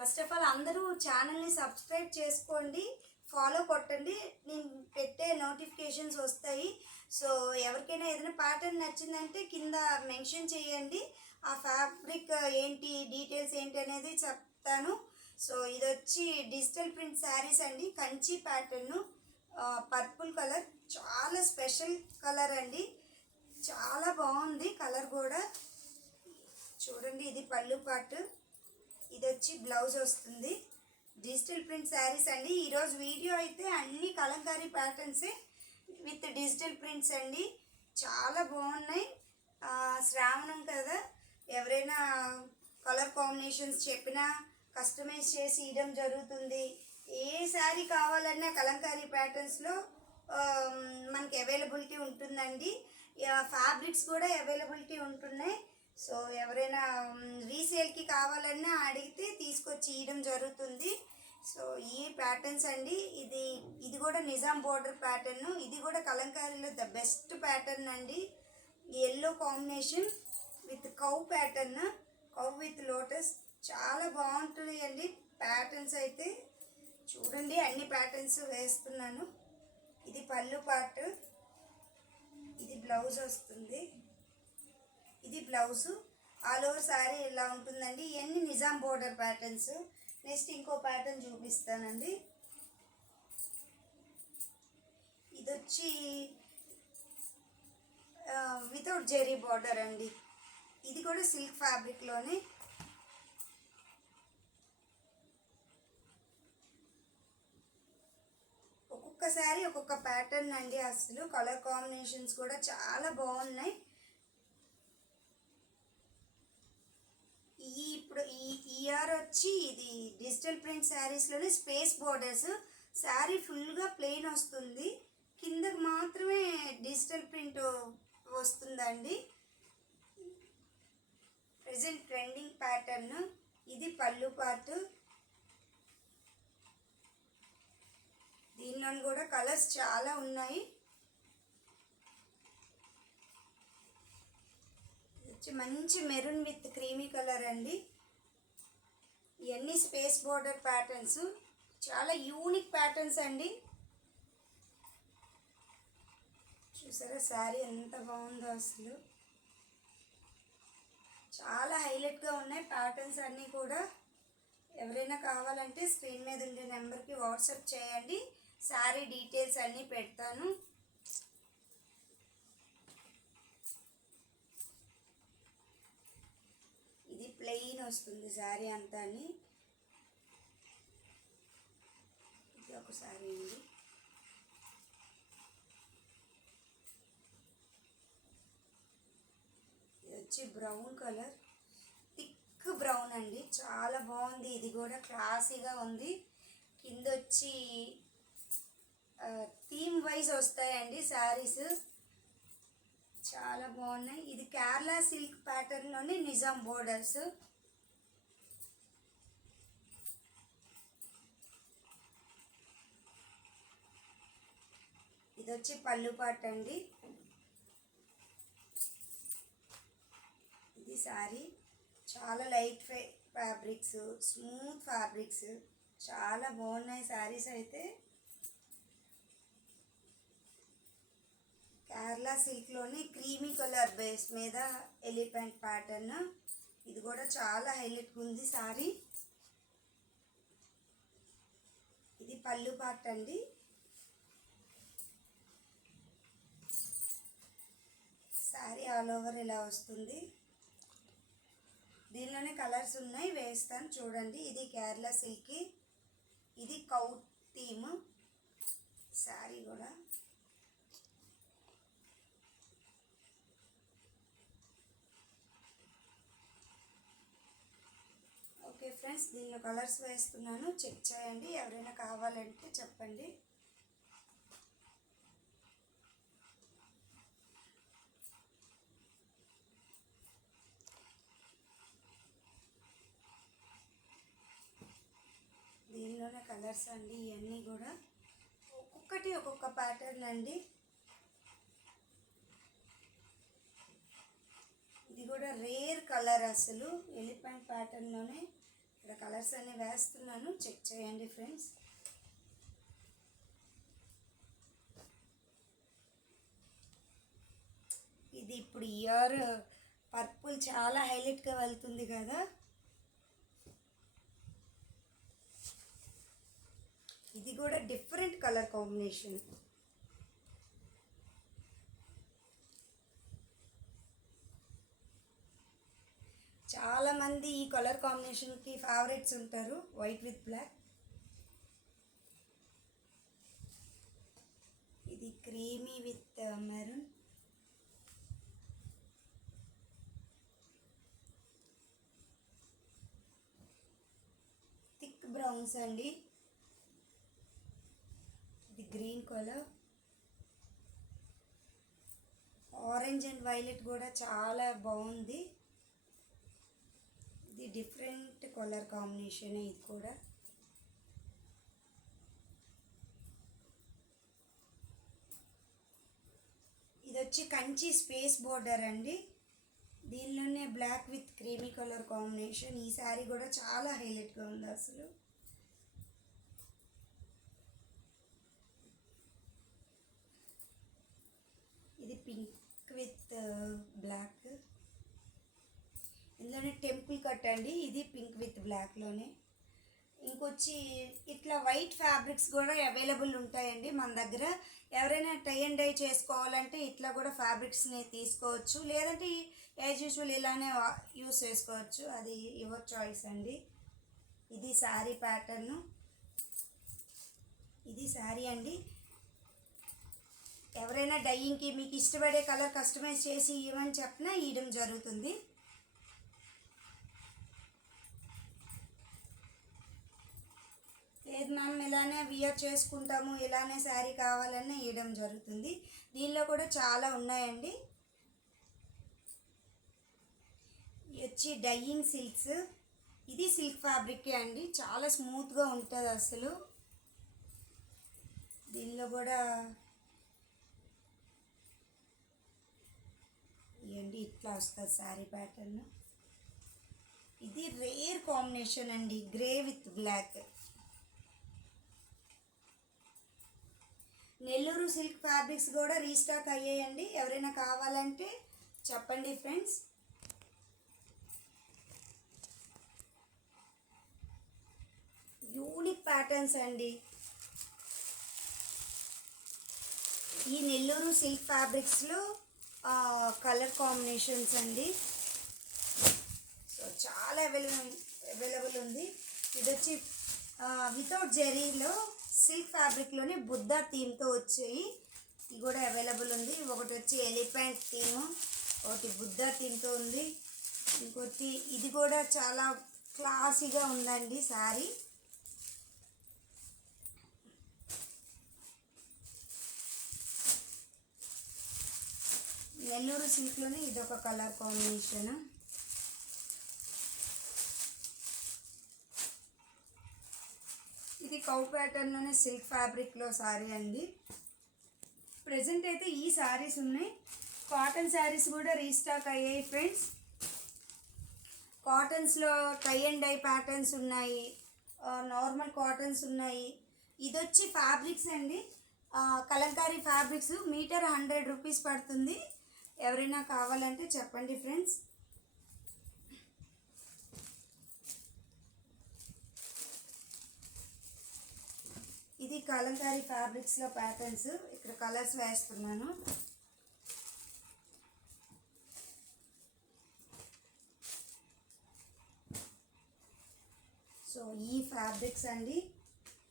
First of all అందరూ ఛానల్ని subscribe చేసుకోండి, ఫాలో కొట్టండి. నేను పెట్టే నోటిఫికేషన్స్ వస్తాయి. సో ఎవరికైనా ఏదైనా ప్యాటర్న్ నచ్చిందంటే కింద మెన్షన్ చేయండి. ఆ ఫ్యాబ్రిక్ ఏంటి, డీటెయిల్స్ ఏంటి అనేది చెప్తాను. సో ఇది వచ్చి డిజిటల్ ప్రింట్ శారీస్ అండి, కంచి ప్యాటర్ను, పర్పుల్ కలర్, చాలా స్పెషల్ కలర్ అండి, చాలా బాగుంది కలర్ కూడా. చూడండి, ఇది పళ్ళు పార్ట్, ఇది వచ్చి బ్లౌజ్ వస్తుంది. డిజిటల్ ప్రింట్ శారీస్ అండి. ఈరోజు వీడియో అయితే అన్ని కలంకారీ ప్యాటర్న్సే విత్ డిజిటల్ ప్రింట్స్ అండి, చాలా బాగున్నాయి. శ్రావణం కదా, ఎవరైనా కలర్ కాంబినేషన్స్ చెప్పినా కస్టమైజ్ చేసి ఇవ్వడం జరుగుతుంది. ఏ శారీ కావాలన్నా కలంకారీ ప్యాటర్న్స్లో మనకి అవైలబిలిటీ ఉంటుందండి. ఫ్యాబ్రిక్స్ కూడా అవైలబిలిటీ ఉంటున్నాయి. సో ఎవరైనా రీసేల్కి కావాలన్నా అడిగితే తీసుకొచ్చి ఇవ్వడం జరుగుతుంది. సో ఈ ప్యాటర్న్స్ అండి, ఇది కూడా నిజాం బోర్డర్ ప్యాటర్న్, ఇది కూడా కలంకారీలో ద బెస్ట్ ప్యాటర్న్ అండి. Yellow combination with cow pattern, cow with lotus, చాలా బాగుంటుంది అండి ప్యాటర్న్స్ అయితే. చూడండి, అన్ని ప్యాటర్న్స్ వేస్తున్నాను. ఇది పళ్ళు పార్ట్, ఇది బ్లౌజ్ వస్తుంది, ఇది బ్లౌజు. ఆల్ ఓవర్ శారీ ఇలా ఉంటుందండి. ఇవన్నీ నిజాం బోర్డర్ ప్యాటర్న్స్. నెక్స్ట్ ఇంకో ప్యాటర్న్ చూపిస్తానండి. ఇది వచ్చి వితౌట్ జెరీ బార్డర్ అండి, ఇది కూడా సిల్క్ ఫ్యాబ్రిక్లోనే. ఒక్కొక్కసారి ఒక్కొక్క ప్యాటర్న్ అండి, అసలు కలర్ కాంబినేషన్స్ కూడా చాలా బాగున్నాయి. ఇప్పుడు ఈ ఇయర్ వచ్చి ఇది డిజిటల్ ప్రింట్ శారీస్లోనే స్పేస్ బోర్డర్స్. శారీ ఫుల్గా ప్లెయిన్ వస్తుంది, కిందకు మాత్రమే డిజిటల్ ప్రింట్ వస్తుందండి. Present trending pattern. ఇది పళ్ళు పార్ట్, దీనిలో కూడా కలర్స్ చాలా ఉన్నాయి. మంచి మెరూన్ విత్ క్రీమీ కలర్ అండి. ఇవన్నీ స్పేస్ బోర్డర్ ప్యాటర్న్స్, చాలా యూనిక్ ప్యాటర్న్స్ అండి. చూసారా శారీ ఎంత బాగుందో, అసలు చాలా హైలైట్గా ఉన్నాయి ప్యాటర్న్స్ అన్నీ కూడా. ఎవరైనా కావాలంటే స్క్రీన్ మీద ఉండే నెంబర్కి వాట్సాప్ చేయండి, శారీ డీటెయిల్స్ అన్నీ పెడతాను. ఇది ప్లెయిన్ వస్తుంది శారీ అంతా. ఇది ఒక శారీ అండి. ఇది వచ్చి బ్రౌన్ కలర్, థిక్ బ్రౌన్ అండి, చాలా బాగుంది. ఇది కూడా క్లాసీగా ఉంది. కింద వచ్చి థీమ్ వైజ్ వస్తాయండి శారీస్, చాలా బాగున్నాయి. ఇది కేరళ సిల్క్ ప్యాటర్న్లోనే నిజాం బోర్డర్స్. ఇది వచ్చి పళ్ళు పార్ట్ అండి. ఇది శారీ, చాలా లైట్ ఫ్యాబ్రిక్స్, స్మూత్ ఫ్యాబ్రిక్స్, చాలా బాగున్నాయి శారీస్ అయితే. కేరళ సిల్క్లోని క్రీమీ కలర్ బేస్ మీద ఎలిఫెంట్ ప్యాటర్న్, ఇది కూడా చాలా హైలైట్గా ఉంది శారీ. ఇది పళ్ళు పార్ట్ అండి. శారీ ఆల్ ఓవర్ ఇలా వస్తుంది. దీనిలోనే కలర్స్ ఉన్నాయి, వేస్తాను చూడండి. ఇది కేరళ సిల్క్, ఇది కౌ థీమ్ శారీ కూడా. ఓకే ఫ్రెండ్స్, దీనిలో కలర్స్ వేస్తున్నాను, చెక్ చేయండి. ఎవరైనా కావాలంటే చెప్పండి. దీనిలోనే కలర్స్ అండి, ఇవన్నీ కూడా ఒక్కొక్కటి ఒక్కొక్క ప్యాటర్న్ అండి. ఇది కూడా రేర్ కలర్, అసలు ఎలిఫెంట్ ప్యాటర్న్లోనే ఇక్కడ కలర్స్ అన్నీ వేస్తున్నాను, చెక్ చేయండి ఫ్రెండ్స్. ఇది ఇప్పుడు ఇయర్ పర్పుల్ చాలా హైలైట్గా వెళ్తుంది కదా. ఇది కూడా డిఫరెంట్ కలర్ కాంబినేషన్. చాలామంది ఈ కలర్ కాంబినేషన్కి ఫేవరెట్స్ ఉంటారు, వైట్ విత్ బ్లాక్. ఇది creamy with maroon. Thick browns అండి. ఇది green colour. Orange and violet కూడా చాలా బాగుంది. ఇది డిఫరెంట్ కలర్ కాంబినేషన్. ఇది కూడా ఇది వచ్చి కంచి స్పేస్ బోర్డర్ అండి. దీనిలోనే black with creamy colour combination. ఈ శారీ కూడా చాలా హైలైట్గా ఉంది అసలు. ఇది పింక్ విత్ బ్లాక్. ఇందులోనే టెంపుల్ కట్ అండి. ఇది పింక్ విత్ బ్లాక్లోనే. ఇంకొచ్చి ఇట్లా వైట్ ఫ్యాబ్రిక్స్ కూడా అవైలబుల్ ఉంటాయండి మన దగ్గర. ఎవరైనా టై అండ్ డై చేసుకోవాలంటే ఇట్లా కూడా ఫ్యాబ్రిక్స్ని తీసుకోవచ్చు, లేదంటే యాజ్ యూజువల్ ఇలానే యూస్ చేసుకోవచ్చు, అది యువర్ చాయిస్ అండి. ఇది శారీ ప్యాటర్ను. ఇది శారీ అండి. ఎవరైనా డైయింగ్కి మీకు ఇష్టపడే కలర్ కస్టమైజ్ చేసి ఇవ్వమని చెప్పినా ఇవ్వడం జరుగుతుంది. లేదు మ్యామ్ ఇలానే వియర్ చేసుకుంటాము, ఇలానే శారీ కావాలనే ఇవ్వడం జరుగుతుంది. దీనిలో కూడా చాలా ఉన్నాయండి. వచ్చి డైయింగ్ సిల్క్స్. ఇది సిల్క్ ఫ్యాబ్రికే అండి, చాలా స్మూత్గా ఉంటుంది అసలు. దీనిలో కూడా ఇవ్వండి ఇట్లా వస్తుంది శారీ ప్యాటర్న్. ఇది రేర్ కాంబినేషన్ అండి, grey with black. Nellore silk fabrics కూడా రీస్టాక్ అయ్యాయండి. ఎవరైనా కావాలంటే చెప్పండి ఫ్రెండ్స్. యూనిక్ ప్యాటర్న్స్ అండి. ఈ నెల్లూరు సిల్క్ ఫ్యాబ్రిక్స్లో కలర్ కాంబినేషన్స్ అండి. సో చాలా అవైలబుల్ ఉంది. ఇది వచ్చి వితౌట్ జెరీలో సిల్క్ ఫ్యాబ్రిక్లోనే బుద్ధ థీమ్తో వచ్చాయి. ఇది కూడా అవైలబుల్ ఉంది. ఒకటి వచ్చి ఎలిఫెంట్ థీమ్, ఒకటి బుద్ధ థీమ్తో ఉంది. ఇంకోటి ఇది కూడా చాలా క్లాసీగా ఉందండి శారీ. నెల్లూరు సిల్క్లోనే ఇదొక కలర్ కాంబినేషన్. ఇది కౌ ప్యాటర్న్లోనే సిల్క్ ఫ్యాబ్రిక్లో శారీ అండి. ప్రజెంట్ అయితే ఈ శారీస్ ఉన్నాయి. కాటన్ శారీస్ కూడా రీస్టాక్ అయ్యాయి ఫ్రెండ్స్. కాటన్స్లో టై అండ్ డై ప్యాటర్న్స్ ఉన్నాయి, నార్మల్ కాటన్స్ ఉన్నాయి. ఇది వచ్చి ఫ్యాబ్రిక్స్ అండి, కలంకారీ ఫ్యాబ్రిక్స్. మీటర్ 100 రూపీస్ పడుతుంది. ఎవరైనా కావాలంటే చెప్పండి ఫ్రెండ్స్. ఇది కలంకారీ ఫ్యాబ్రిక్స్లో ప్యాటర్న్స్. ఇక్కడ కలర్స్ వేస్తున్నాను. సో ఈ ఫ్యాబ్రిక్స్ అండి.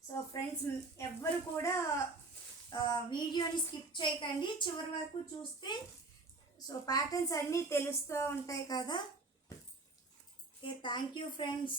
సో ఫ్రెండ్స్ ఎవ్వరు కూడా వీడియోని స్కిప్ చేయకండి, చివరి వరకు చూస్తే సో ప్యాటర్న్స్ అన్నీ తెలుస్తూ ఉంటాయి కదా. Okay, thank you friends.